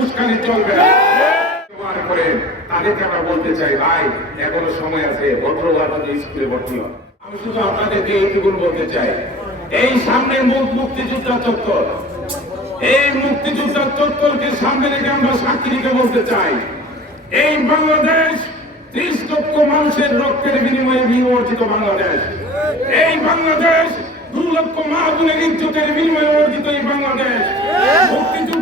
উস্কানি চলবে না। করে তাদেরকে আমরা বলতে চাই, ভাই, এখনও সময় আছে, ভদ্রভাবে যদি স্কুলে ভর্তি হয় আমি শুধু আপনাদেরকে এইটুকুন বলতে চাই, এই সামনের মুখ মুক্তিযোদ্ধা চত্বর, এই মুক্তিযোদ্ধা চত্বরকে সামনে রেখে আমরা সাক্ষীকে বলতে চাই, এই বাংলাদেশ ত্রিশ লক্ষ মানুষের রক্তের বিনিময়ে বিমর্জিত বাংলাদেশ, এই বাংলাদেশ দু লক্ষ মা বোনের ইজ্জতের বিনিময়ে অর্জিত এই বাংলাদেশ। মুক্তিযুদ্ধ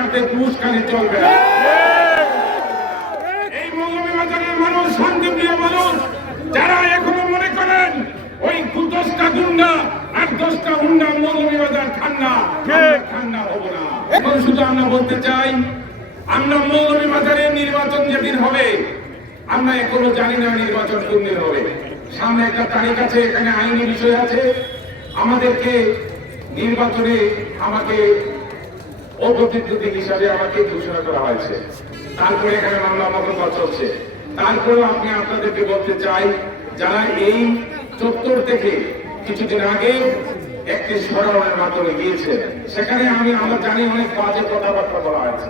রাজাকারদের পুরস্কারে চলবে না এই মৌলভী বাজারের মানুষ শান্তিপ্রিয় মানুষ যারা এখনও মনে করেন ওই দশটা গুন্ডা আর দশটা হুন্ডা মৌলভী বাজার খান্না খান্না হব না। এখন শুধু আমরা বলতে চাই আমরা মৌলভী বাজারে নির্বাচন যেদিন হবে আমরা এখনও জানি না নির্বাচন কোন দিন হবে। সামনে একটা তারিখ আছে এখানে আইনি বিষয় আছে। আমাদেরকে নির্বাচনে আমাকে হিসাবে আমাকে ঘোষণা করা হয়েছে। তারপরে এখানে মামলা মোকদ্দমা চলছে। তারপরেও আপনি আপনাদেরকে বলতে চাই, যারা এই চত্বর থেকে কিছুদিন আগে একটি সরানোর মাধ্যমে গিয়েছে সেখানে আমি আমরা জানি অনেক বাজে কথাবার্তা বলা হয়েছে।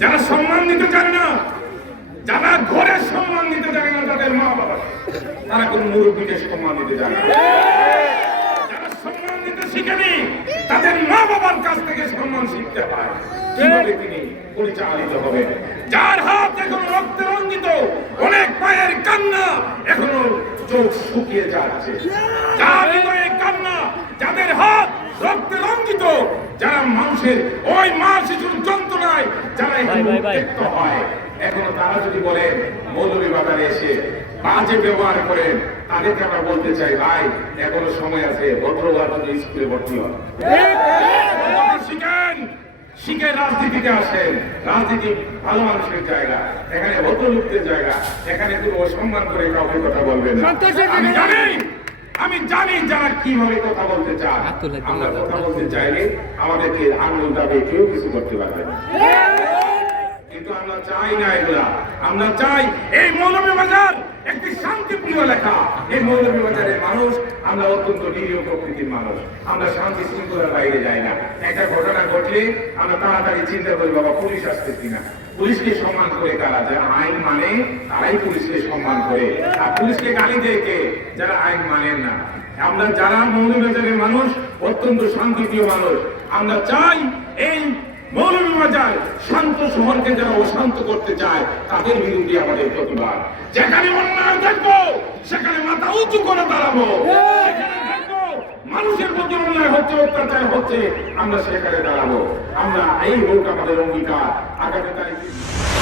যারা সম্মান দিতে জানে না, যারা ঘরে সম্মান দিতে জানে না, তাদের মা বাবা তারা কোন মুরব্বীকে সম্মান দিতে জানে না যারা সম্মান দিতে শিখেনি তাদের মা বাবার কাছ থেকে সম্মান শিখতে হয়। কীভাবে তিনি পরিচালিত হবে? যার হাত এখন রক্তে রঞ্জিত অনেক মায়ের কান্না এখনও চোখ শুকিয়ে যাচ্ছে। যার হৃদয়ে কান্না যাদের হাত রক্তে রঞ্জিত যারা মানুষের ওই মা শিশুর যন্ত্রণায় যারা। উত্ত্যক্ত হয় এখনও তারা যদি বলেন মৌলভী বাজারে এসে বাজে ব্যবহার করেন তাদেরকে আমরা বলতে চাই ভাই এখনও সময় আছে ভদ্রভাবে স্কুলে ভর্তি হন। শিখেন। শিখে রাজনীতিতে আসেন। রাজনীতি ভালো মানুষের জায়গা এখানে ভদ্রলোকদের জায়গা এখানে কোনো অসম্মান করে কাউকে কথা বলবেন আমি জানি আমি জানি যারা কীভাবে কথা বলতে চান আমরা কথা বলতে চাইলে আমাদেরকে আঙুল দাবি কেউ কিছু করতে পারবে না। কিন্তু আমরা চাই না এগুলা। আমরা চাই এই মৌলভী বাজার একটি শান্তিপ্রিয় লেখা এই মৌলভী বাজারের মানুষ, আমরা অত্যন্ত নিরীহ প্রকৃতির মানুষ। আমরা শান্তি শৃঙ্খলার বাইরে যাই না। একটা ঘটনা ঘটলে আমরা তাড়াতাড়ি চিন্তা করি, বাবা, পুলিশ আসছে কিনা? পুলিশকে সম্মান করে কারা? যারা আইন মানে তারাই পুলিশকে সম্মান করে। আর পুলিশকে গালি দেয় কে? যারা আইন মানেন না। আমরা যারা মৌলভীবাজারের মানুষ, অত্যন্ত শান্তিপ্রিয় মানুষ, আমরা চাই এই শান্ত শহরকে যারা অশান্ত করতে চায়, তাদের বিরুদ্ধে আমাদের প্রতিবাদ। যেখানে অন্যায় দেখব সেখানে মাথা উঁচু করে দাঁড়াবো। মানুষের প্রতি অন্যায় হচ্ছে, অত্যাচার হচ্ছে, আমরা সেখানে দাঁড়াবো। আমরা এই হোক আমাদের অঙ্গীকার। আগামী তারিখে